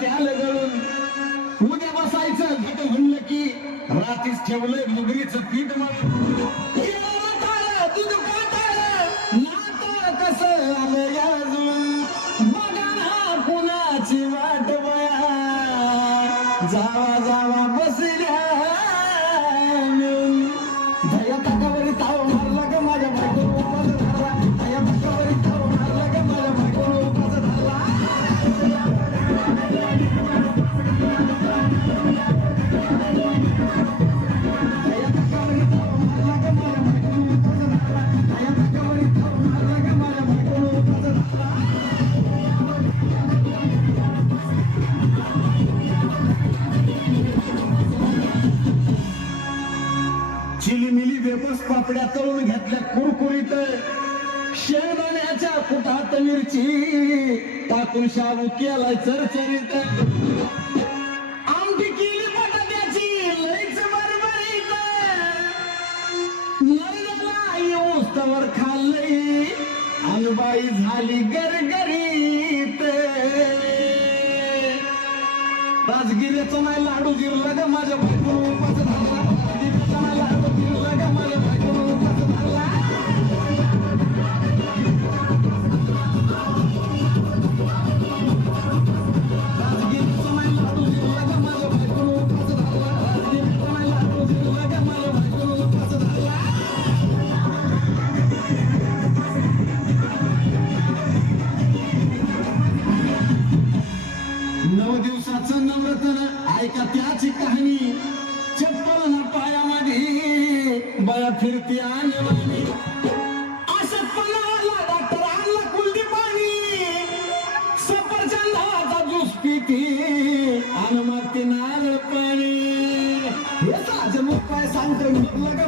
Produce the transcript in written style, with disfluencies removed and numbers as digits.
त्याला गळून उद्या बसायचं घट म्हणलं की रात्रीच ठेवलंय मुगरीचं पीठ म्हणून दूध काटाळ नातं कसं आलं याजून बघा ना कुणाची वाट बया जावा जावा बसल्या दया ताकावरी ताव मारला ग माझ्या बायकोला उपास धरला दया ताकावरी ताव मारला ग माझ्या बायकोला उपास धरला दया ताकावरी ताव मारला ग माझ्या बायकोला उपास धरला दया ताकावरी ताव मारला ग माझ्या बायकोला उपास धरला चिलीमिली वेपस पापड्या तळून घेतल्या कुरकुरीत शेंगदाण्याच्या कुटात मिरची टाकून शाबू केलाय चरचरीत आमटी केली बटाट्याची लईच बरबरीत नरड्याला येऊस्तवर खाल्लंय अनुबाई झाली गरगरीत राजगिऱ्याचं नाही लाडू जिरला ग माझ्या बायकोला उपास धरला राजगिऱ्याचा नाही लाडू जिरला ग माझ्या बायकोला उपास धरला राजगिऱ्याचा नाही लाडू जिरला ग माझ्या बायकोला उपास धरला राजगिऱ्याचा नाही लाडू जिरला ग माझ्या बायकोला उपास धरला 9 दिवसाचं नवरत्न ऐका त्याची कहाणी चप्पल ना पायामध्ये बळा फिरती आणवानी असं पणाला डॉक्टर आणला कुलदी पाणी सफरचंदाचा ज्यूस पिती आणि मग ते नारळ पाणी याचा जमूक काय सांगतो माझ्या